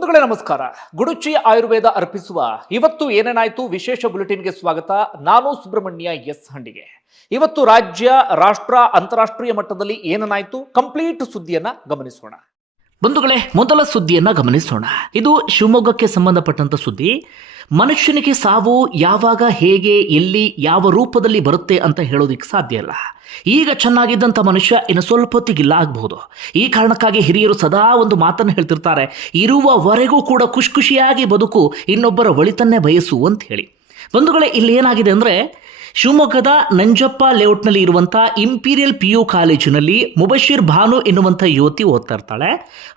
ಬಂಧುಗಳೇ, ನಮಸ್ಕಾರ. ಗುಡುಚಿ ಆಯುರ್ವೇದ ಅರ್ಪಿಸುವ ಇವತ್ತು ಏನೇನಾಯಿತು? ವಿಶೇಷ ಬುಲೆಟಿನ್ಗೆ ಸ್ವಾಗತ. ನಾನು ಸುಬ್ರಹ್ಮಣ್ಯ ಎಸ್ ಹಂಡಿಗೆ. ಇವತ್ತು ರಾಜ್ಯ, ರಾಷ್ಟ್ರ, ಅಂತಾರಾಷ್ಟ್ರೀಯ ಮಟ್ಟದಲ್ಲಿ ಏನೇನಾಯ್ತು? ಕಂಪ್ಲೀಟ್ ಸುದ್ದಿಯನ್ನ ಗಮನಿಸೋಣ. ಬಂಧುಗಳೇ, ಮೊದಲ ಸುದ್ದಿಯನ್ನ ಗಮನಿಸೋಣ. ಇದು ಶಿವಮೊಗ್ಗಕ್ಕೆ ಸಂಬಂಧಪಟ್ಟಂತ ಸುದ್ದಿ. ಮನುಷ್ಯನಿಗೆ ಸಾವು ಯಾವಾಗ, ಹೇಗೆ, ಎಲ್ಲಿ, ಯಾವ ರೂಪದಲ್ಲಿ ಬರುತ್ತೆ ಅಂತ ಹೇಳೋದಿಕ್ಕೆ ಸಾಧ್ಯ ಇಲ್ಲ. ಈಗ ಚೆನ್ನಾಗಿದ್ದಂಥ ಮನುಷ್ಯ ಇನ್ನು ಸ್ವಲ್ಪ ಹೊತ್ತಿಗಿಲ್ಲ ಆಗಬಹುದು. ಈ ಕಾರಣಕ್ಕಾಗಿ ಹಿರಿಯರು ಸದಾ ಒಂದು ಮಾತನ್ನು ಹೇಳ್ತಿರ್ತಾರೆ, ಇರುವವರೆಗೂ ಕೂಡ ಖುಷಿ ಖುಷಿಯಾಗಿ ಬದುಕು ಇನ್ನೊಬ್ಬರ ಒಳಿತನ್ನೇ ಬಯಸು ಅಂತ ಹೇಳಿ. ಬಂಧುಗಳೇ, ಇಲ್ಲಿ ಏನಾಗಿದೆ ಅಂದರೆ ಶಿವಮೊಗ್ಗದ ನಂಜಪ್ಪ ಲೇಔಟ್ನಲ್ಲಿ ಇರುವಂಥ ಇಂಪೀರಿಯಲ್ ಪಿ ಯು ಕಾಲೇಜಿನಲ್ಲಿ ಮುಬಶೀರ್ ಭಾನು ಎನ್ನುವಂಥ ಯುವತಿ ಓದ್ತಾ ಇರ್ತಾಳೆ.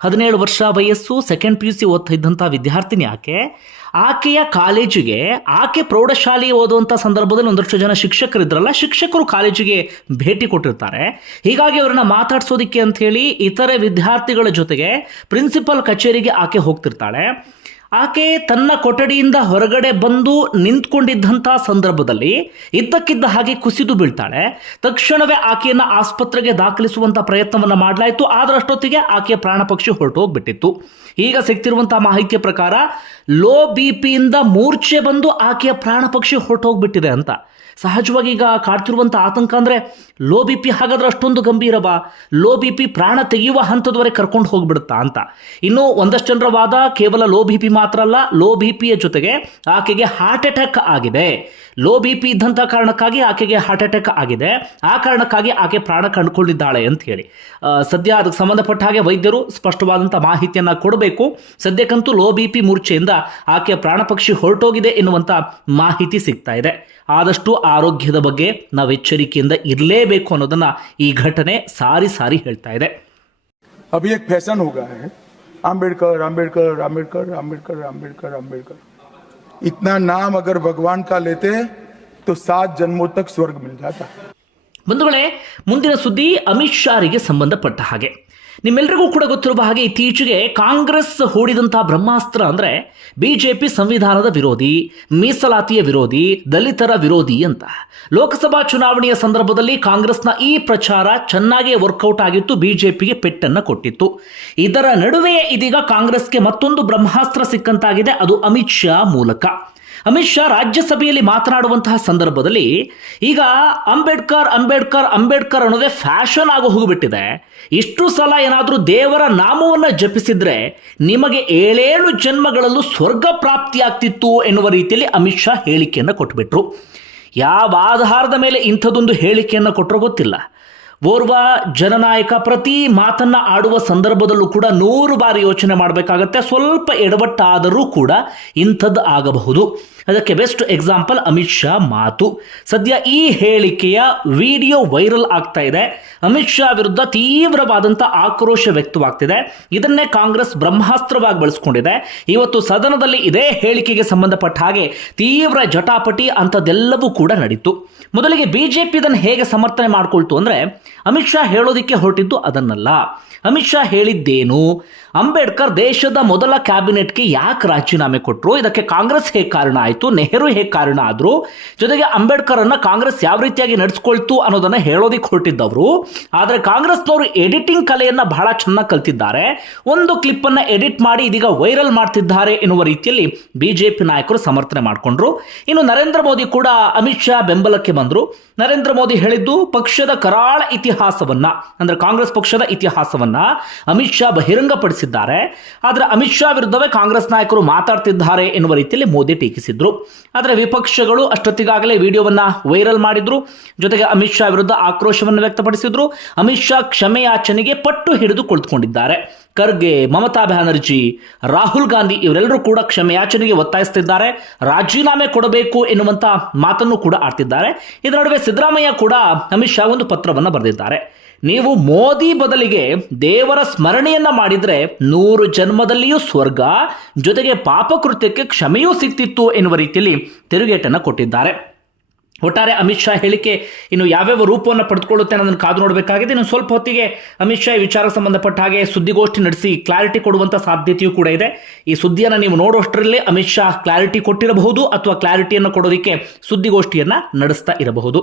ಹದಿನೇಳು ವರ್ಷ ವಯಸ್ಸು ಸೆಕೆಂಡ್ ಪಿ ಯು ಸಿ ಓದ್ತಾ ಇದ್ದಂಥ ವಿದ್ಯಾರ್ಥಿನಿ ಆಕೆ. ಆಕೆಯ ಕಾಲೇಜಿಗೆ ಆಕೆ ಪ್ರೌಢಶಾಲೆಗೆ ಓದುವಂಥ ಸಂದರ್ಭದಲ್ಲಿ ಒಂದಷ್ಟು ಜನ ಶಿಕ್ಷಕರಿದ್ರಲ್ಲ, ಶಿಕ್ಷಕರು ಕಾಲೇಜಿಗೆ ಭೇಟಿ ಕೊಟ್ಟಿರ್ತಾರೆ. ಹೀಗಾಗಿ ಅವರನ್ನ ಮಾತಾಡ್ಸೋದಿಕ್ಕೆ ಅಂತ ಹೇಳಿ ಇತರೆ ವಿದ್ಯಾರ್ಥಿಗಳ ಜೊತೆಗೆ ಪ್ರಿನ್ಸಿಪಲ್ ಕಚೇರಿಗೆ ಆಕೆ ಹೋಗ್ತಿರ್ತಾಳೆ. ಆಕೆ ತನ್ನ ಕೊಠಡಿಯಿಂದ ಹೊರಗಡೆ ಬಂದು ನಿಂತ್ಕೊಂಡಿದ್ದಂಥ ಸಂದರ್ಭದಲ್ಲಿ ಇದ್ದಕ್ಕಿದ್ದ ಹಾಗೆ ಕುಸಿದು ಬೀಳ್ತಾಳೆ. ತಕ್ಷಣವೇ ಆಕೆಯನ್ನು ಆಸ್ಪತ್ರೆಗೆ ದಾಖಲಿಸುವಂಥ ಪ್ರಯತ್ನವನ್ನು ಮಾಡಲಾಯಿತು. ಆದರಷ್ಟೊತ್ತಿಗೆ ಆಕೆಯ ಪ್ರಾಣ ಪಕ್ಷಿ ಹೊರಟು ಹೋಗ್ಬಿಟ್ಟಿತ್ತು ಈಗ ಸಿಗ್ತಿರುವಂಥ ಮಾಹಿತಿಯ ಪ್ರಕಾರ, ಲೋ ಬಿ ಪಿಯಿಂದ ಮೂರ್ಛೆ ಬಂದು ಆಕೆಯ ಪ್ರಾಣ ಪಕ್ಷಿ ಹೊರಟೋಗ್ಬಿಟ್ಟಿದೆ ಅಂತ. ಸಹಜವಾಗಿ ಈಗ ಕಾಡ್ತಿರುವಂಥ ಆತಂಕ ಅಂದರೆ ಲೋ ಬಿ ಪಿ ಹಾಗಾದ್ರೆ ಅಷ್ಟೊಂದು ಗಂಭೀರವಾ ಲೋ ಬಿ ಪಿ ಪ್ರಾಣ ತೆಗೆಯುವ ಹಂತದವರೆಗೆ ಕರ್ಕೊಂಡು ಹೋಗಿಬಿಡುತ್ತಾ ಅಂತ. ಇನ್ನು ಒಂದಷ್ಟು ಜನರ ವಾದ ಕೇವಲ ಲೋ ಬಿ ಪಿ ಮಾತ್ರ ಅಲ್ಲ, ಲೋ ಬಿ ಪಿಯ ಜೊತೆಗೆ ಆಕೆಗೆ ಹಾರ್ಟ್ ಅಟ್ಯಾಕ್ ಆಗಿದೆ. ಲೋ ಬಿ ಪಿ ಇದ್ದಂಥ ಕಾರಣಕ್ಕಾಗಿ ಆಕೆಗೆ ಹಾರ್ಟ್ ಅಟ್ಯಾಕ್ ಆಗಿದೆ. ಆ ಕಾರಣಕ್ಕಾಗಿ ಆಕೆ ಪ್ರಾಣ ಕಂಡುಕೊಂಡಿದ್ದಾಳೆ ಅಂತ ಹೇಳಿ. ಸದ್ಯ ಅದಕ್ಕೆ ಸಂಬಂಧಪಟ್ಟ ಹಾಗೆ ವೈದ್ಯರು ಸ್ಪಷ್ಟವಾದಂಥ ಮಾಹಿತಿಯನ್ನು ಕೊಡಬೇಕು. ಸದ್ಯಕ್ಕಂತೂ ಲೋ ಬಿ ಪಿ ಮೂರ್ಛೆಯಿಂದ ಆಕೆಯ ಪ್ರಾಣಪಕ್ಷಿ ಹೊರಟೋಗಿದೆ ಎನ್ನುವಂಥ ಮಾಹಿತಿ ಸಿಗ್ತಾ ಇದೆ. ಆದಷ್ಟು ಆರೋಗ್ಯದ ಬಗ್ಗೆ ನಾವು ಎಚ್ಚರಿಕೆಯಿಂದ ಇರಲೇಬೇಕು ಅನ್ನೋದನ್ನ ಈ ಘಟನೆ ಸಾರಿ ಸಾರಿ ಹೇಳ್ತಾ ಇದೆ अभी एक फैशन हो गया है आम्बेडकर आम्बेडकर आम्बेडकर आम्बेडकर आम्बेडकर आम्बेडकर इतना नाम अगर भगवान का लेते तो सात जन्मों तक स्वर्ग मिल जाता ಬಂಧುಗಳೇ ಮುಂದಿನ ಸುದ್ದಿ ಅಮಿತ್ ಶಾರಿಗೆ ಸಂಬಂಧಪಟ್ಟ ಹಾಗೆ ನಿಮ್ಮೆಲ್ಲರಿಗೂ ಕೂಡ ಗೊತ್ತಿರುವ ಹಾಗೆ ಇತ್ತೀಚೆಗೆ ಕಾಂಗ್ರೆಸ್ ಹೂಡಿದಂತಹ ಬ್ರಹ್ಮಾಸ್ತ್ರ ಅಂದ್ರೆ ಬಿಜೆಪಿ ಸಂವಿಧಾನದ ವಿರೋಧಿ, ಮೀಸಲಾತಿಯ ವಿರೋಧಿ, ದಲಿತರ ವಿರೋಧಿ ಅಂತ. ಲೋಕಸಭಾ ಚುನಾವಣೆಯ ಸಂದರ್ಭದಲ್ಲಿ ಕಾಂಗ್ರೆಸ್ನ ಈ ಪ್ರಚಾರ ಚೆನ್ನಾಗೇ ವರ್ಕೌಟ್ ಆಗಿತ್ತು, ಬಿಜೆಪಿಗೆ ಪೆಟ್ಟನ್ನು ಕೊಟ್ಟಿತ್ತು. ಇದರ ನಡುವೆಯೇ ಇದೀಗ ಕಾಂಗ್ರೆಸ್ಗೆ ಮತ್ತೊಂದು ಬ್ರಹ್ಮಾಸ್ತ್ರ ಸಿಕ್ಕಂತಾಗಿದೆ, ಅದು ಅಮಿತ್ ಶಾ ಮೂಲಕ. ಅಮಿತ್ ಶಾ ರಾಜ್ಯಸಭೆಯಲ್ಲಿ ಮಾತನಾಡುವಂತಹ ಸಂದರ್ಭದಲ್ಲಿ ಈಗ ಅಂಬೇಡ್ಕರ್ ಅಂಬೇಡ್ಕರ್ ಅಂಬೇಡ್ಕರ್ ಅನ್ನೋದೇ ಫ್ಯಾಷನ್ ಆಗಿ ಹೋಗಿಬಿಟ್ಟಿದೆ. ಇಷ್ಟು ಸಲ ಏನಾದರೂ ದೇವರ ನಾಮವನ್ನು ಜಪಿಸಿದ್ರೆ ನಿಮಗೆ ಏಳೇಳು ಜನ್ಮಗಳಲ್ಲೂ ಸ್ವರ್ಗ ಪ್ರಾಪ್ತಿಯಾಗ್ತಿತ್ತು ಎನ್ನುವ ರೀತಿಯಲ್ಲಿ ಅಮಿತ್ ಶಾ ಹೇಳಿಕೆಯನ್ನು ಕೊಟ್ಬಿಟ್ರು. ಯಾವ ಆಧಾರದ ಮೇಲೆ ಇಂಥದೊಂದು ಹೇಳಿಕೆಯನ್ನು ಕೊಟ್ಟರು ಗೊತ್ತಿಲ್ಲ. ಓರ್ವ ಜನನಾಯಕ ಪ್ರತಿ ಮಾತನ್ನ ಆಡುವ ಸಂದರ್ಭದಲ್ಲೂ ಕೂಡ ನೂರು ಬಾರಿ ಯೋಚನೆ ಮಾಡಬೇಕಾಗತ್ತೆ. ಸ್ವಲ್ಪ ಎಡವಟ್ಟಾದರೂ ಕೂಡ ಇಂಥದ್ದು ಆಗಬಹುದು. ಅದಕ್ಕೆ ಬೆಸ್ಟ್ ಎಕ್ಸಾಂಪಲ್ ಅಮಿತ್ ಶಾ ಮಾತು. ಸದ್ಯ ಈ ಹೇಳಿಕೆಯ ವಿಡಿಯೋ ವೈರಲ್ ಆಗ್ತಾ ಇದೆ. ಅಮಿತ್ ಶಾ ವಿರುದ್ಧ ತೀವ್ರವಾದಂಥ ಆಕ್ರೋಶ ವ್ಯಕ್ತವಾಗ್ತಿದೆ. ಇದನ್ನೇ ಕಾಂಗ್ರೆಸ್ ಬ್ರಹ್ಮಾಸ್ತ್ರವಾಗಿ ಬಳಸ್ಕೊಂಡಿದೆ. ಇವತ್ತು ಸದನದಲ್ಲಿ ಇದೇ ಹೇಳಿಕೆಗೆ ಸಂಬಂಧಪಟ್ಟ ಹಾಗೆ ತೀವ್ರ ಜಟಾಪಟಿ ಅಂಥದ್ದೆಲ್ಲವೂ ಕೂಡ ನಡೀತು. ಮೊದಲಿಗೆ ಬಿಜೆಪಿ ಇದನ್ನು ಹೇಗೆ ಸಮರ್ಥನೆ ಮಾಡಿಕೊಳ್ತು ಅಂದರೆ ಅಮಿತ್ ಶಾ ಹೇಳೋದಿಕ್ಕೆ ಹೊರಟಿದ್ದು ಅದನ್ನಲ್ಲ. ಅಮಿತ್ ಶಾ ಹೇಳಿದ್ದೇನು? ಅಂಬೇಡ್ಕರ್ ದೇಶದ ಮೊದಲ ಕ್ಯಾಬಿನೆಟ್ಗೆ ಯಾಕೆ ರಾಜೀನಾಮೆ ಕೊಟ್ಟರು ಇದಕ್ಕೆ ಕಾಂಗ್ರೆಸ್ ಹೇಗೆ ಕಾರಣ ಆಯಿತು? ನೆಹರು ಹೇಗೆ ಕಾರಣ ಆದರು? ಜೊತೆಗೆ ಅಂಬೇಡ್ಕರ್ ಅನ್ನ ಕಾಂಗ್ರೆಸ್ ಯಾವ ರೀತಿಯಾಗಿ ನಡೆಸ್ಕೊಳ್ತು ಅನ್ನೋದನ್ನ ಹೇಳೋದಿಕ್ಕೆ ಹೊರಟಿದ್ದವರು. ಆದರೆ ಕಾಂಗ್ರೆಸ್ನವರು ಎಡಿಟಿಂಗ್ ಕಲೆಯನ್ನ ಬಹಳ ಚೆನ್ನಾಗಿ ಕಲ್ತಿದ್ದಾರೆ. ಒಂದು ಕ್ಲಿಪ್ ಅನ್ನ ಎಡಿಟ್ ಮಾಡಿ ಇದೀಗ ವೈರಲ್ ಮಾಡ್ತಿದ್ದಾರೆ ಎನ್ನುವ ರೀತಿಯಲ್ಲಿ ಬಿಜೆಪಿ ನಾಯಕರು ಸಮರ್ಥನೆ ಮಾಡಿಕೊಂಡ್ರು. ಇನ್ನು ನರೇಂದ್ರ ಮೋದಿ ಕೂಡ ಅಮಿತ್ ಶಾ ಬೆಂಬಲಕ್ಕೆ ಬಂದರು. ನರೇಂದ್ರ ಮೋದಿ ಹೇಳಿದ್ದು ಪಕ್ಷದ ಕರಾಳ ಇತಿಹಾಸವನ್ನ, ಅಂದ್ರೆ ಕಾಂಗ್ರೆಸ್ ಪಕ್ಷದ ಇತಿಹಾಸವನ್ನ ಅಮಿತ್ ಶಾ ಬಹಿರಂಗಪಡಿಸಿದ್ದಾರೆ. ಆದರೆ ಅಮಿತ್ ಶಾ ವಿರುದ್ಧವೇ ಕಾಂಗ್ರೆಸ್ ನಾಯಕರು ಮಾತಾಡ್ತಿದ್ದಾರೆ ಎನ್ನುವ ರೀತಿಯಲ್ಲಿ ಮೋದಿ ಟೀಕಿಸಿದ್ರು. ಆದರೆ ವಿಪಕ್ಷಗಳು ಅಷ್ಟೊತ್ತಿಗಾಗಲೇ ವಿಡಿಯೋವನ್ನ ವೈರಲ್ ಮಾಡಿದ್ರು. ಜೊತೆಗೆ ಅಮಿತ್ ಶಾ ವಿರುದ್ಧ ಆಕ್ರೋಶವನ್ನು ವ್ಯಕ್ತಪಡಿಸಿದ್ರು. ಅಮಿತ್ ಶಾ ಕ್ಷಮೆಯಾಚನೆಗೆ ಪಟ್ಟು ಹಿಡಿದು ಕುಳಿತುಕೊಂಡಿದ್ದಾರೆ. ಖರ್ಗೆ, ಮಮತಾ ಬ್ಯಾನರ್ಜಿ, ರಾಹುಲ್ ಗಾಂಧಿ ಇವರೆಲ್ಲರೂ ಕೂಡ ಕ್ಷಮೆಯಾಚನೆಗೆ ಒತ್ತಾಯಿಸುತ್ತಿದ್ದಾರೆ ರಾಜೀನಾಮೆ ಕೊಡಬೇಕು ಎನ್ನುವಂಥ ಮಾತನ್ನು ಕೂಡ ಆಡ್ತಿದ್ದಾರೆ. ಇದರ ನಡುವೆ ಸಿದ್ದರಾಮಯ್ಯ ಕೂಡ ಅಮಿತ್ ಶಾ ಒಂದು ಪತ್ರವನ್ನು ಬರೆದಿದ್ದಾರೆ. ನೀವು ಮೋದಿ ಬದಲಿಗೆ ದೇವರ ಸ್ಮರಣೆಯನ್ನ ಮಾಡಿದರೆ ನೂರು ಜನ್ಮದಲ್ಲಿಯೂ ಸ್ವರ್ಗ, ಜೊತೆಗೆ ಪಾಪಕೃತ್ಯಕ್ಕೆ ಕ್ಷಮೆಯೂ ಸಿಕ್ತಿತ್ತು ಎನ್ನುವ ರೀತಿಯಲ್ಲಿ ತಿರುಗೇಟನ್ನು ಕೊಟ್ಟಿದ್ದಾರೆ. ಒಟ್ಟಾರೆ ಅಮಿತ್ ಶಾ ಹೇಳಿಕೆ, ಇನ್ನು ಯಾವ್ಯಾವ ರೂಪವನ್ನು ಪಡೆದುಕೊಳ್ಳುತ್ತೆ ಅನ್ನೋದನ್ನು ಕಾದು ನೋಡಬೇಕಾಗಿದೆ. ಇನ್ನು ಸ್ವಲ್ಪ ಹೊತ್ತಿಗೆ ಅಮಿತ್ ಶಾ ಈ ವಿಚಾರಕ್ಕೆ ಸಂಬಂಧಪಟ್ಟ ಹಾಗೆ ಸುದ್ದಿಗೋಷ್ಠಿ ನಡೆಸಿ ಕ್ಲಾರಿಟಿ ಕೊಡುವಂಥ ಸಾಧ್ಯತೆಯೂ ಕೂಡ ಇದೆ. ಈ ಸುದ್ದಿಯನ್ನು ನೀವು ನೋಡುವಷ್ಟರಲ್ಲಿ ಅಮಿತ್ ಶಾ ಕ್ಲಾರಿಟಿ ಕೊಟ್ಟಿರಬಹುದು ಅಥವಾ ಕ್ಲಾರಿಟಿಯನ್ನು ಕೊಡೋದಕ್ಕೆ ಸುದ್ದಿಗೋಷ್ಠಿಯನ್ನು ನಡೆಸ್ತಾ ಇರಬಹುದು.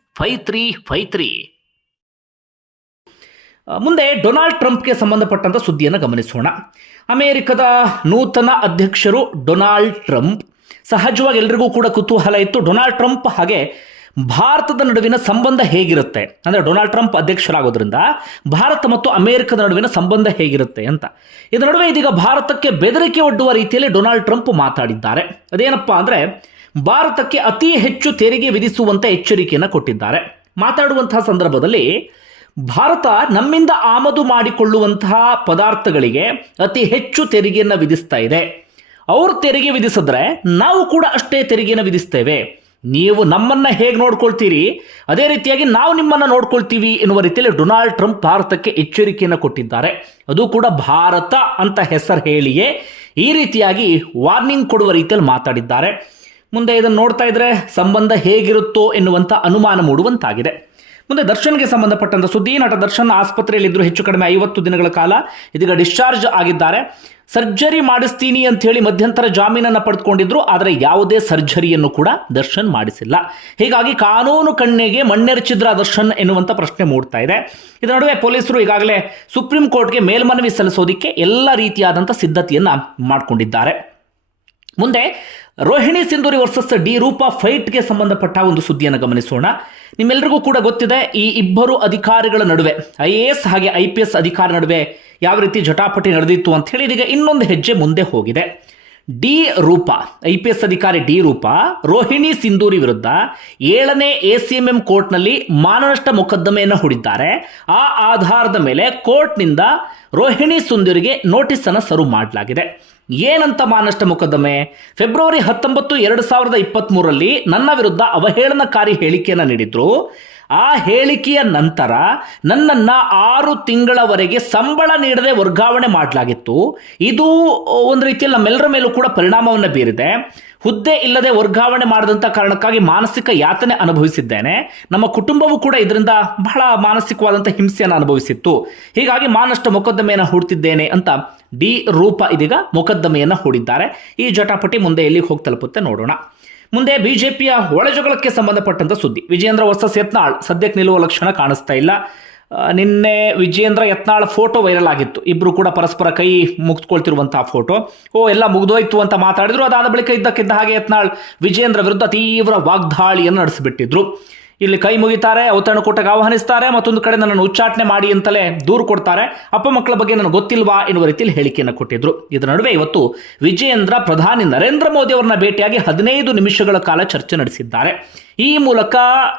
five three, five three. ಮುಂದೆ ಡೊನಾಲ್ಡ್ ಟ್ರಂಪ್ಗೆ ಸಂಬಂಧಪಟ್ಟಂತ ಸುದ್ದಿಯನ್ನು ಗಮನಿಸೋಣ. ಅಮೆರಿಕದ ನೂತನ ಅಧ್ಯಕ್ಷರು ಡೊನಾಲ್ಡ್ ಟ್ರಂಪ್. ಸಹಜವಾಗಿ ಎಲ್ರಿಗೂ ಕೂಡ ಕುತೂಹಲ ಇತ್ತು, ಡೊನಾಲ್ಡ್ ಟ್ರಂಪ್ ಹಾಗೆ ಭಾರತದ ನಡುವಿನ ಸಂಬಂಧ ಹೇಗಿರುತ್ತೆ? ಅಂದರೆ ಡೊನಾಲ್ಡ್ ಟ್ರಂಪ್ ಅಧ್ಯಕ್ಷರಾಗೋದ್ರಿಂದ ಭಾರತ ಮತ್ತು ಅಮೆರಿಕದ ನಡುವಿನ ಸಂಬಂಧ ಹೇಗಿರುತ್ತೆ ಅಂತ. ಇದರ ನಡುವೆ ಇದೀಗ ಭಾರತಕ್ಕೆ ಬೆದರಿಕೆ ಒಡ್ಡುವ ರೀತಿಯಲ್ಲಿ ಡೊನಾಲ್ಡ್ ಟ್ರಂಪ್ ಮಾತಾಡಿದ್ದಾರೆ. ಅದೇನಪ್ಪ ಅಂದರೆ ಭಾರತಕ್ಕೆ ಅತಿ ಹೆಚ್ಚು ತೆರಿಗೆ ವಿಧಿಸುವಂತೆ ಎಚ್ಚರಿಕೆಯನ್ನು ಕೊಟ್ಟಿದ್ದಾರೆ. ಮಾತಾಡುವಂತಹ ಸಂದರ್ಭದಲ್ಲಿ ಭಾರತ ನಮ್ಮಿಂದ ಆಮದು ಮಾಡಿಕೊಳ್ಳುವಂತಹ ಪದಾರ್ಥಗಳಿಗೆ ಅತಿ ಹೆಚ್ಚು ತೆರಿಗೆಯನ್ನು ವಿಧಿಸ್ತಾ ಇದೆ. ಅವರು ತೆರಿಗೆ ವಿಧಿಸಿದ್ರೆ ನಾವು ಕೂಡ ಅಷ್ಟೇ ತೆರಿಗೆಯನ್ನು ವಿಧಿಸ್ತೇವೆ. ನೀವು ನಮ್ಮನ್ನ ಹೇಗೆ ನೋಡ್ಕೊಳ್ತೀರಿ? ಅದೇ ರೀತಿಯಾಗಿ ನಾವು ನಿಮ್ಮನ್ನ ನೋಡ್ಕೊಳ್ತೀವಿ ಎನ್ನುವ ರೀತಿಯಲ್ಲಿ ಡೊನಾಲ್ಡ್ ಟ್ರಂಪ್ ಭಾರತಕ್ಕೆ ಎಚ್ಚರಿಕೆಯನ್ನು ಕೊಟ್ಟಿದ್ದಾರೆ. ಅದು ಕೂಡ ಭಾರತ ಅಂತ ಹೆಸರು ಹೇಳಿಯೇ ಈ ರೀತಿಯಾಗಿ ವಾರ್ನಿಂಗ್ ಕೊಡುವ ರೀತಿಯಲ್ಲಿ ಮಾತಾಡಿದ್ದಾರೆ. ಮುಂದೆ ಇದನ್ನು ನೋಡ್ತಾ ಇದ್ರೆ ಸಂಬಂಧ ಹೇಗಿರುತ್ತೋ ಎನ್ನುವಂಥ ಅನುಮಾನ ಮೂಡುವಂತಾಗಿದೆ. ಮುಂದೆ ದರ್ಶನ್ಗೆ ಸಂಬಂಧಪಟ್ಟಂತ ಸುದ್ದಿ, ನಟ ದರ್ಶನ್ ಆಸ್ಪತ್ರೆಯಲ್ಲಿದ್ದರು ಹೆಚ್ಚು ಕಡಿಮೆ ಐವತ್ತು ದಿನಗಳ ಕಾಲ ಇದೀಗ ಡಿಸ್ಚಾರ್ಜ್ ಆಗಿದ್ದಾರೆ. ಸರ್ಜರಿ ಮಾಡಿಸ್ತೀನಿ ಅಂತ ಹೇಳಿ ಮಧ್ಯಂತರ ಜಾಮೀನನ್ನು ಪಡೆದುಕೊಂಡಿದ್ರು ಆದರೆ ಯಾವುದೇ ಸರ್ಜರಿಯನ್ನು ಕೂಡ ದರ್ಶನ್ ಮಾಡಿಸಿಲ್ಲ. ಹೀಗಾಗಿ ಕಾನೂನು ಕಣ್ಣಿಗೆ ಮಣ್ಣೆರಚಿದ್ರ ದರ್ಶನ್ ಎನ್ನುವಂಥ ಪ್ರಶ್ನೆ ಮೂಡ್ತಾ ಇದೆ. ಇದರ ನಡುವೆ ಪೊಲೀಸರು ಈಗಾಗಲೇ ಸುಪ್ರೀಂ ಕೋರ್ಟ್ಗೆ ಮೇಲ್ಮನವಿ ಸಲ್ಲಿಸೋದಕ್ಕೆ ಎಲ್ಲ ರೀತಿಯಾದಂಥ ಸಿದ್ಧತೆಯನ್ನು ಮಾಡಿಕೊಂಡಿದ್ದಾರೆ. ಮುಂದೆ ರೋಹಿಣಿ ಸಿಂಧೂರಿ ವರ್ಸಸ್ ಡಿ ರೂಪಾ ಫೈಟ್ಗೆ ಸಂಬಂಧಪಟ್ಟ ಒಂದು ಸುದ್ದಿಯನ್ನು ಗಮನಿಸೋಣ. ನಿಮ್ಮೆಲ್ಲರಿಗೂ ಕೂಡ ಗೊತ್ತಿದೆ, ಈ ಇಬ್ಬರು ಅಧಿಕಾರಿಗಳ ನಡುವೆ ಐ ಎ ಎಸ್ ಹಾಗೆ ಐ ಪಿ ಎಸ್ ಅಧಿಕಾರಿ ನಡುವೆ ಯಾವ ರೀತಿ ಜಟಾಪಟಿ ನಡೆದಿತ್ತು ಅಂತ ಹೇಳಿ ಇದೀಗ ಇನ್ನೊಂದು ಹೆಜ್ಜೆ ಮುಂದೆ ಹೋಗಿದೆ. D Roopa I P S ಅಧಿಕಾರಿ ಡಿ ರೂಪಾ, ರೋಹಿಣಿ ಸಿಂಧೂರಿ ವಿರುದ್ಧ ಏಳನೇ ಎ ಸಿ ಎಂ ಎಂ ಕೋರ್ಟ್ನಲ್ಲಿ ಮಾನನಷ್ಟ ಮೊಕದ್ದಮೆಯನ್ನು ಹೂಡಿದ್ದಾರೆ. ಆ ಆಧಾರದ ಮೇಲೆ ಕೋರ್ಟ್ನಿಂದ ರೋಹಿಣಿ ಸಿಂಧೂರಿಗೆ ನೋಟಿಸ್ ಅನ್ನು ಸರ್ವ್ ಮಾಡಲಾಗಿದೆ. ಏನಂತ ಮಾನಷ್ಟ ಮೊಕದ್ದಮೆ? ಫೆಬ್ರವರಿ ಹತ್ತೊಂಬತ್ತು, ಎರಡು ಸಾವಿರದ ಇಪ್ಪತ್ತ್ಮೂರರಲ್ಲಿ ನನ್ನ ವಿರುದ್ಧ ಅವಹೇಳನಕಾರಿ ಹೇಳಿಕೆಯನ್ನು ನೀಡಿದ್ರು. ಆ ಹೇಳಿಕೆಯ ನಂತರ ನನ್ನನ್ನು ಆರು ತಿಂಗಳವರೆಗೆ ಸಂಬಳ ನೀಡದೆ ವರ್ಗಾವಣೆ ಮಾಡಲಾಗಿತ್ತು. ಇದು ಒಂದು ರೀತಿಯಲ್ಲಿ ನಮ್ಮೆಲ್ಲರ ಮೇಲೂ ಕೂಡ ಪರಿಣಾಮವನ್ನು ಬೀರಿದೆ. ಹುದ್ದೆ ಇಲ್ಲದೆ ವರ್ಗಾವಣೆ ಮಾಡಿದಂಥ ಕಾರಣಕ್ಕಾಗಿ ಮಾನಸಿಕ ಯಾತನೆ ಅನುಭವಿಸಿದ್ದೇನೆ. ನಮ್ಮ ಕುಟುಂಬವೂ ಕೂಡ ಇದರಿಂದ ಬಹಳ ಮಾನಸಿಕವಾದಂಥ ಹಿಂಸೆಯನ್ನು ಅನುಭವಿಸಿತ್ತು. ಹೀಗಾಗಿ ಮಾನಷ್ಟ ಮೊಕದ್ದಮೆಯನ್ನು ಹೂಡ್ತಿದ್ದೇನೆ ಅಂತ ಡಿ ರೂಪ ಇದೀಗ ಮೊಕದ್ದಮೆಯನ್ನು ಹೂಡಿದ್ದಾರೆ. ಈ ಜಟಾಪಟಿ ಮುಂದೆ ಎಲ್ಲಿ ಹೋಗಿ ತಲುಪುತ್ತೆ ನೋಡೋಣ. ಮುಂದೆ ಬಿಜೆಪಿಯ ಒಳಜಗಳಕ್ಕೆ ಸಂಬಂಧಪಟ್ಟಂತ ಸುದ್ದಿ. ವಿಜೇಂದ್ರ ವರ್ಸಸ್ ಯತ್ನಾಳ್ ಸದ್ಯಕ್ಕೆ ನಿಲ್ಲುವ ಲಕ್ಷಣ ಕಾಣಿಸ್ತಾ ಇಲ್ಲ. ನಿನ್ನೆ ವಿಜೇಂದ್ರ ಯತ್ನಾಳ್ ಫೋಟೋ ವೈರಲ್ ಆಗಿತ್ತು. ಇಬ್ರು ಕೂಡ ಪರಸ್ಪರ ಕೈ ಮುಗಿಸ್ಕೊಳ್ತಿರುವಂತಹ ಫೋಟೋ. ಓ, ಎಲ್ಲ ಮುಗಿದೋಯ್ತು ಅಂತ ಮಾತಾಡಿದ್ರು. ಅದಾದ ಬಳಿಕ ಇದ್ದಕ್ಕಿದ್ದ ಹಾಗೆ ಯತ್ನಾಳ್ ವಿಜೇಂದ್ರ ವಿರುದ್ಧ ತೀವ್ರ ವಾಗ್ದಾಳಿಯನ್ನು ನಡೆಸಿಬಿಟ್ಟಿದ್ರು. ಇಲ್ಲಿ ಕೈ ಮುಗಿತಾರೆ, ಔತಣಕೂಟಕ್ಕೆ ಆಹ್ವಾನಿಸ್ತಾರೆ, ಮತ್ತೊಂದು ಕಡೆ ನನ್ನನ್ನು ಉಚ್ಚಾಟನೆ ಮಾಡಿ ಅಂತಲೇ ದೂರು ಕೊಡ್ತಾರೆ. ಅಪ್ಪ ಮಕ್ಕಳ ಬಗ್ಗೆ ನನಗೆ ಗೊತ್ತಿಲ್ವಾ ಎನ್ನುವ ರೀತಿಯಲ್ಲಿ ಹೇಳಿಕೆಯನ್ನು ಕೊಟ್ಟಿದ್ರು. ಇದರ ನಡುವೆ ಇವತ್ತು ವಿಜಯೇಂದ್ರ ಪ್ರಧಾನಿ ನರೇಂದ್ರ ಮೋದಿ ಅವರನ್ನ ಭೇಟಿಯಾಗಿ ಹದಿನೈದು ನಿಮಿಷಗಳ ಕಾಲ ಚರ್ಚೆ ನಡೆಸಿದ್ದಾರೆ. ಈ ಮೂಲಕ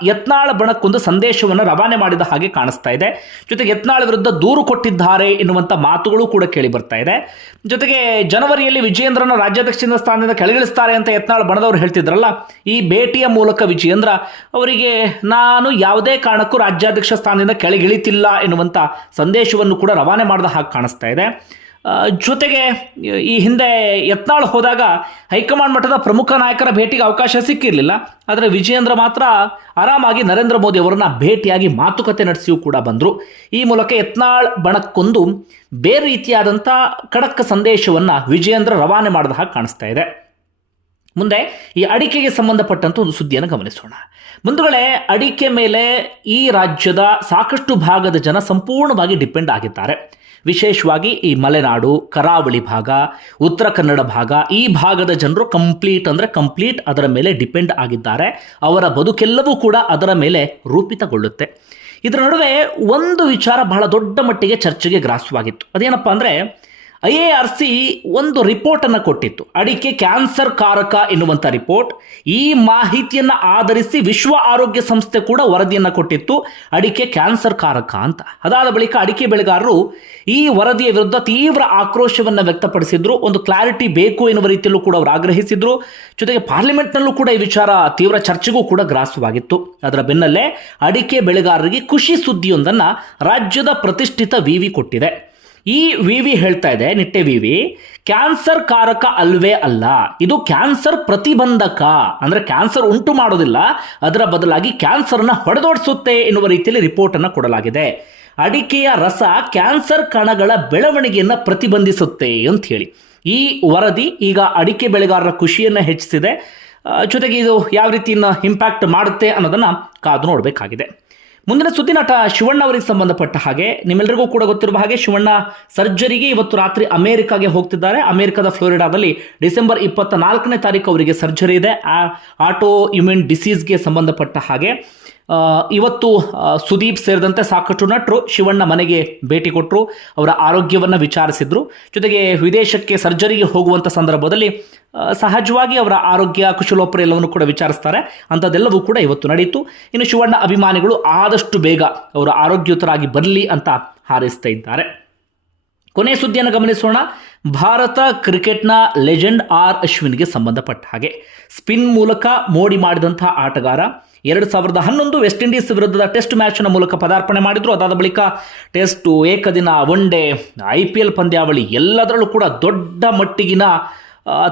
ಯತ್ನಾಳ ಬಣಕ್ಕೊಂದು ಸಂದೇಶವನ್ನು ರವಾನೆ ಮಾಡಿದ ಹಾಗೆ ಕಾಣಿಸ್ತಾ ಇದೆ. ಜೊತೆಗೆ ಯತ್ನಾಳ ವಿರುದ್ಧ ದೂರು ಕೊಟ್ಟಿದ್ದಾರೆ ಎನ್ನುವಂಥ ಮಾತುಗಳು ಕೂಡ ಕೇಳಿ ಬರ್ತಾ ಇದೆ. ಜೊತೆಗೆ ಜನವರಿಯಲ್ಲಿ ವಿಜಯೇಂದ್ರನ ರಾಜ್ಯಾಧ್ಯಕ್ಷದಿಂದ ಸ್ಥಾನದಿಂದ ಕೆಳಗಿಳಿಸ್ತಾರೆ ಅಂತ ಯತ್ನಾಳ್ ಬಣದವರು ಹೇಳ್ತಿದ್ರಲ್ಲ, ಈ ಭೇಟಿಯ ಮೂಲಕ ವಿಜಯೇಂದ್ರ ಅವರಿಗೆ ನಾನು ಯಾವುದೇ ಕಾರಣಕ್ಕೂ ರಾಜ್ಯಾಧ್ಯಕ್ಷ ಸ್ಥಾನದಿಂದ ಕೆಳಗಿಳಿತಿಲ್ಲ ಎನ್ನುವಂಥ ಸಂದೇಶವನ್ನು ಕೂಡ ರವಾನೆ ಮಾಡಿದ ಹಾಗೆ ಕಾಣಿಸ್ತಾ ಇದೆ. ಜೊತೆಗೆ ಈ ಹಿಂದೆ ಯತ್ನಾಳ್ ಹೋದಾಗ ಹೈಕಮಾಂಡ್ ಮಟ್ಟದ ಪ್ರಮುಖ ನಾಯಕರ ಭೇಟಿಗೆ ಅವಕಾಶ ಸಿಕ್ಕಿರಲಿಲ್ಲ. ಆದರೆ ವಿಜಯೇಂದ್ರ ಮಾತ್ರ ಆರಾಮಾಗಿ ನರೇಂದ್ರ ಮೋದಿ ಅವರನ್ನು ಭೇಟಿಯಾಗಿ ಮಾತುಕತೆ ನಡೆಸಿಯೂ ಕೂಡ ಬಂದರು. ಈ ಮೂಲಕ ಯತ್ನಾಳ್ ಬಣಕ್ಕೊಂದು ಬೇರೆ ರೀತಿಯಾದಂಥ ಖಡಕ್ ಸಂದೇಶವನ್ನು ವಿಜಯೇಂದ್ರ ರವಾನೆ ಮಾಡಿದ ಹಾಗೆ ಕಾಣಿಸ್ತಾ ಇದೆ. ಮುಂದೆ ಈ ಅಡಿಕೆಗೆ ಸಂಬಂಧಪಟ್ಟಂತ ಒಂದು ಸುದ್ದಿಯನ್ನು ಗಮನಿಸೋಣ. ಬಂಧುಗಳೇ, ಅಡಿಕೆ ಮೇಲೆ ಈ ರಾಜ್ಯದ ಸಾಕಷ್ಟು ಭಾಗದ ಜನ ಸಂಪೂರ್ಣವಾಗಿ ಡಿಪೆಂಡ್ ಆಗಿದ್ದಾರೆ. ವಿಶೇಷವಾಗಿ ಈ ಮಲೆನಾಡು, ಕರಾವಳಿ ಭಾಗ, ಉತ್ತರ ಕನ್ನಡ ಭಾಗ, ಈ ಭಾಗದ ಜನರು ಕಂಪ್ಲೀಟ್ ಅಂದರೆ ಕಂಪ್ಲೀಟ್ ಅದರ ಮೇಲೆ ಡಿಪೆಂಡ್ ಆಗಿದ್ದಾರೆ. ಅವರ ಬದುಕೆಲ್ಲವೂ ಕೂಡ ಅದರ ಮೇಲೆ ರೂಪಿತಗೊಳ್ಳುತ್ತೆ. ಇದರ ನಡುವೆ ಒಂದು ವಿಚಾರ ಬಹಳ ದೊಡ್ಡ ಮಟ್ಟಿಗೆ ಚರ್ಚೆಗೆ ಗ್ರಾಸವಾಗಿತ್ತು. ಅದೇನಪ್ಪ ಅಂದರೆ ಐ ಎ ಆರ್ ಸಿ ಒಂದು ರಿಪೋರ್ಟನ್ನು ಕೊಟ್ಟಿತ್ತು. ಅಡಿಕೆ ಕ್ಯಾನ್ಸರ್ ಕಾರಕ ಎನ್ನುವಂಥ ರಿಪೋರ್ಟ್. ಈ ಮಾಹಿತಿಯನ್ನು ಆಧರಿಸಿ ವಿಶ್ವ ಆರೋಗ್ಯ ಸಂಸ್ಥೆ ಕೂಡ ವರದಿಯನ್ನು ಕೊಟ್ಟಿತ್ತು. ಅಡಿಕೆ ಕ್ಯಾನ್ಸರ್ ಕಾರಕ ಅಂತ. ಅದಾದ ಬಳಿಕ ಅಡಿಕೆ ಬೆಳೆಗಾರರು ಈ ವರದಿಯ ವಿರುದ್ಧ ತೀವ್ರ ಆಕ್ರೋಶವನ್ನು ವ್ಯಕ್ತಪಡಿಸಿದ್ರು. ಒಂದು ಕ್ಲಾರಿಟಿ ಬೇಕು ಎನ್ನುವ ರೀತಿಯಲ್ಲೂ ಕೂಡ ಅವರು ಆಗ್ರಹಿಸಿದ್ರು. ಜೊತೆಗೆ ಪಾರ್ಲಿಮೆಂಟ್ನಲ್ಲೂ ಕೂಡ ಈ ವಿಚಾರ ತೀವ್ರ ಚರ್ಚೆಗೂ ಕೂಡ ಗ್ರಾಸವಾಗಿತ್ತು. ಅದರ ಬೆನ್ನಲ್ಲೇ ಅಡಿಕೆ ಬೆಳೆಗಾರರಿಗೆ ಖುಷಿ ಸುದ್ದಿಯೊಂದನ್ನು ರಾಜ್ಯದ ಪ್ರತಿಷ್ಠಿತ ವಿವಿ ಕೊಟ್ಟಿದೆ. ಈ ವಿ ವಿ ಹೇಳ್ತಾ ಇದೆ, ನಿಟ್ಟೆ ವಿ ಕ್ಯಾನ್ಸರ್ ಕಾರಕ ಅಲ್ವೇ ಅಲ್ಲ. ಇದು ಕ್ಯಾನ್ಸರ್ ಪ್ರತಿಬಂಧಕ. ಅಂದ್ರೆ ಕ್ಯಾನ್ಸರ್ ಉಂಟು ಮಾಡೋದಿಲ್ಲ, ಅದರ ಬದಲಾಗಿ ಕ್ಯಾನ್ಸರ್ನ ಹೊಡೆದೋಡಿಸುತ್ತೆ ಎನ್ನುವ ರೀತಿಯಲ್ಲಿ ರಿಪೋರ್ಟ್ ಅನ್ನು ಕೊಡಲಾಗಿದೆ. ಅಡಿಕೆಯ ರಸ ಕ್ಯಾನ್ಸರ್ ಕಣಗಳ ಬೆಳವಣಿಗೆಯನ್ನು ಪ್ರತಿಬಂಧಿಸುತ್ತೆ ಅಂತ ಹೇಳಿ. ಈ ವರದಿ ಈಗ ಅಡಿಕೆ ಬೆಳೆಗಾರರ ಖುಷಿಯನ್ನು ಹೆಚ್ಚಿಸಿದೆ. ಜೊತೆಗೆ ಇದು ಯಾವ ರೀತಿಯನ್ನು ಇಂಪ್ಯಾಕ್ಟ್ ಮಾಡುತ್ತೆ ಅನ್ನೋದನ್ನ ಕಾದು ನೋಡಬೇಕಾಗಿದೆ. ಮುಂದಿನ ಸುದ್ದಿ ನಟ ಶಿವಣ್ಣ ಅವರಿಗೆ ಸಂಬಂಧಪಟ್ಟ ಹಾಗೆ ನಿಮ್ಮೆಲ್ಲರಿಗೂ ಕೂಡ ಗೊತ್ತಿರುವ ಹಾಗೆ ಶಿವಣ್ಣ ಸರ್ಜರಿಗೆ ಇವತ್ತು ರಾತ್ರಿ ಅಮೆರಿಕಾಗೆ ಹೋಗ್ತಿದ್ದಾರೆ. ಅಮೆರಿಕದ ಫ್ಲೋರಿಡಾದಲ್ಲಿ ಡಿಸೆಂಬರ್ ಇಪ್ಪತ್ತ ನಾಲ್ಕನೇ ತಾರೀಕು ಅವರಿಗೆ ಸರ್ಜರಿ ಇದೆ. ಆ, ಆಟೋ ಇಮ್ಯೂನ್ ಡಿಸೀಸ್ಗೆ ಸಂಬಂಧಪಟ್ಟ ಹಾಗೆ. ಇವತ್ತು ಸುದೀಪ್ ಸೇರಿದಂತೆ ಸಾಕಷ್ಟು ನಟರು ಶಿವಣ್ಣ ಮನೆಗೆ ಭೇಟಿ ಕೊಟ್ಟರು ಅವರ ಆರೋಗ್ಯವನ್ನು ವಿಚಾರಿಸಿದ್ರು. ಜೊತೆಗೆ ವಿದೇಶಕ್ಕೆ ಸರ್ಜರಿಗೆ ಹೋಗುವಂಥ ಸಂದರ್ಭದಲ್ಲಿ ಸಹಜವಾಗಿ ಅವರ ಆರೋಗ್ಯ, ಕುಶಲೋಪರ ಎಲ್ಲವನ್ನು ಕೂಡ ವಿಚಾರಿಸ್ತಾರೆ. ಅಂಥದ್ದೆಲ್ಲವೂ ಕೂಡ ಇವತ್ತು ನಡೆಯಿತು ಇನ್ನು ಶಿವಣ್ಣ ಅಭಿಮಾನಿಗಳು ಆದಷ್ಟು ಬೇಗ ಅವರು ಆರೋಗ್ಯಯುತರಾಗಿ ಬರಲಿ ಅಂತ ಹಾರೈಸ್ತಾ ಇದ್ದಾರೆ. ಕೊನೆಯ ಸುದ್ದಿಯನ್ನು ಗಮನಿಸೋಣ. ಭಾರತ ಕ್ರಿಕೆಟ್ನ ಲೆಜೆಂಡ್ ಆರ್ ಅಶ್ವಿನ್ಗೆ ಸಂಬಂಧಪಟ್ಟ ಹಾಗೆ. ಸ್ಪಿನ್ ಮೂಲಕ ಮೋಡಿ ಮಾಡಿದಂಥ ಆಟಗಾರ ಎರಡು ಸಾವಿರದ ಹನ್ನೊಂದು ವೆಸ್ಟ್ ಇಂಡೀಸ್ ವಿರುದ್ಧದ ಟೆಸ್ಟ್ ಮ್ಯಾಚ್ನ ಮೂಲಕ ಪದಾರ್ಪಣೆ ಮಾಡಿದ್ರು. ಅದಾದ ಬಳಿಕ ಟೆಸ್ಟು ಏಕದಿನ one day I P L ಪಂದ್ಯಾವಳಿ ಎಲ್ಲದರಲ್ಲೂ ಕೂಡ ದೊಡ್ಡ ಮಟ್ಟಿಗಿನ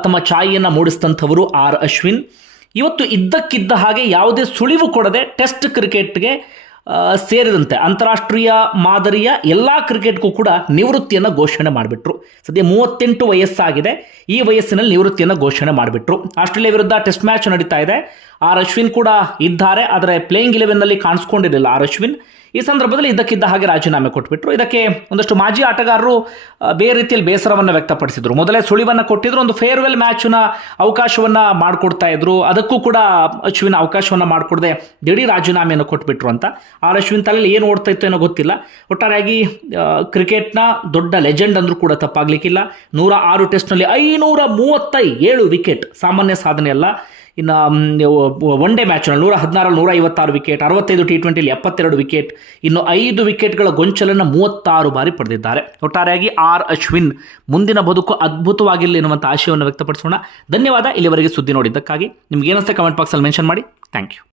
ತಮ್ಮ ಛಾಯೆಯನ್ನು ಮೂಡಿಸಿದಂಥವರು ಆರ್ ಅಶ್ವಿನ್. ಇವತ್ತು ಇದ್ದಕ್ಕಿದ್ದ ಹಾಗೆ ಯಾವುದೇ ಸುಳಿವು ಕೊಡದೆ ಟೆಸ್ಟ್ ಕ್ರಿಕೆಟ್ಗೆ ಸೇರಿದಂತೆ ಅಂತಾರಾಷ್ಟ್ರೀಯ ಮಾದರಿಯ ಎಲ್ಲ ಕ್ರಿಕೆಟ್ಗೂ ಕೂಡ ನಿವೃತ್ತಿಯನ್ನು ಘೋಷಣೆ ಮಾಡಿಬಿಟ್ರು. ಸದ್ಯ ಮೂವತ್ತೆಂಟು ವಯಸ್ಸಾಗಿದೆ. ಈ ವಯಸ್ಸಿನಲ್ಲಿ ನಿವೃತ್ತಿಯನ್ನು ಘೋಷಣೆ ಮಾಡಿಬಿಟ್ರು. ಆಸ್ಟ್ರೇಲಿಯಾ ವಿರುದ್ಧ ಟೆಸ್ಟ್ ಮ್ಯಾಚ್ ನಡೀತಾ ಇದೆ. ಆರ್ ಅಶ್ವಿನ್ ಕೂಡ ಇದ್ದಾರೆ, ಆದರೆ ಪ್ಲೇಯಿಂಗ್ ಇಲೆವೆನ್ನಲ್ಲಿ ಕಾಣಿಸ್ಕೊಂಡಿರಲಿಲ್ಲ ಆರ್ ಅಶ್ವಿನ್. ಈ ಸಂದರ್ಭದಲ್ಲಿ ಇದ್ದಕ್ಕಿದ್ದ ಹಾಗೆ ರಾಜೀನಾಮೆ ಕೊಟ್ಬಿಟ್ರು. ಇದಕ್ಕೆ ಒಂದಷ್ಟು ಮಾಜಿ ಆಟಗಾರರು ಬೇರೆ ರೀತಿಯಲ್ಲಿ ಬೇಸರವನ್ನು ವ್ಯಕ್ತಪಡಿಸಿದ್ರು. ಮೊದಲೇ ಸುಳಿವನ್ನು ಕೊಟ್ಟಿದ್ರು, ಒಂದು ಫೇರ್ವೆಲ್ ಮ್ಯಾಚ್ನ ಅವಕಾಶವನ್ನು ಮಾಡಿಕೊಡ್ತಾ ಇದ್ರು. ಅದಕ್ಕೂ ಕೂಡ ಅಶ್ವಿನ್ ಅವಕಾಶವನ್ನು ಮಾಡಿಕೊಡದೆ ದಿಢೀರ್ ರಾಜೀನಾಮೆಯನ್ನು ಕೊಟ್ಬಿಟ್ರು ಅಂತ. ಆರ್ ಅಶ್ವಿನ್ ತಲೆಯಲ್ಲಿ ಏನು ಓಡ್ತಾ ಇತ್ತು ಏನೋ ಗೊತ್ತಿಲ್ಲ. ಒಟ್ಟಾರೆಯಾಗಿ ಕ್ರಿಕೆಟ್ನ ದೊಡ್ಡ ಲೆಜೆಂಡ್ ಅಂದರೂ ಕೂಡ ತಪ್ಪಾಗ್ಲಿಕ್ಕಿಲ್ಲ. ನೂರ ಆರು ಟೆಸ್ಟ್ನಲ್ಲಿ ಐನೂರ ಮೂವತ್ತ ಏಳು ವಿಕೆಟ್ ಸಾಮಾನ್ಯ ಸಾಧನೆ ಅಲ್ಲ. ಇನ್ನು ಒನ್ ಡೇ ಮ್ಯಾಚ್ನಲ್ಲಿ ನೂರ ಹದಿನಾರಲ್ಲಿ ನೂರ ಐವತ್ತಾರು ವಿಕೆಟ್ ಅರವತ್ತೈದು ಟಿ ಟ್ವೆಂಟಿಲಿ ಎಪ್ಪತ್ತೆರಡು ವಿಕೆಟ್ ಇನ್ನು ಐದು ವಿಕೆಟ್ಗಳ ಗೊಂಚಲನ್ನು ಮೂವತ್ತಾರು ಬಾರಿ ಪಡೆದಿದ್ದಾರೆ. ಒಟ್ಟಾರೆಯಾಗಿ ಆರ್ ಅಶ್ವಿನ್ ಮುಂದಿನ ಬದುಕು ಅದ್ಭುತವಾಗಿರಲಿ ಎನ್ನುವಂಥ ಆಶಯವನ್ನು ವ್ಯಕ್ತಪಡಿಸೋಣ. ಧನ್ಯವಾದ, ಇಲ್ಲಿವರೆಗೆ ಸುದ್ದಿ ನೋಡಿದ್ದಕ್ಕಾಗಿ. ನಿಮ್ಗೆ ಏನಿಸ್ತೆ ಕಮೆಂಟ್ ಬಾಕ್ಸಲ್ಲಿ ಮೆನ್ಷನ್ ಮಾಡಿ. Thank you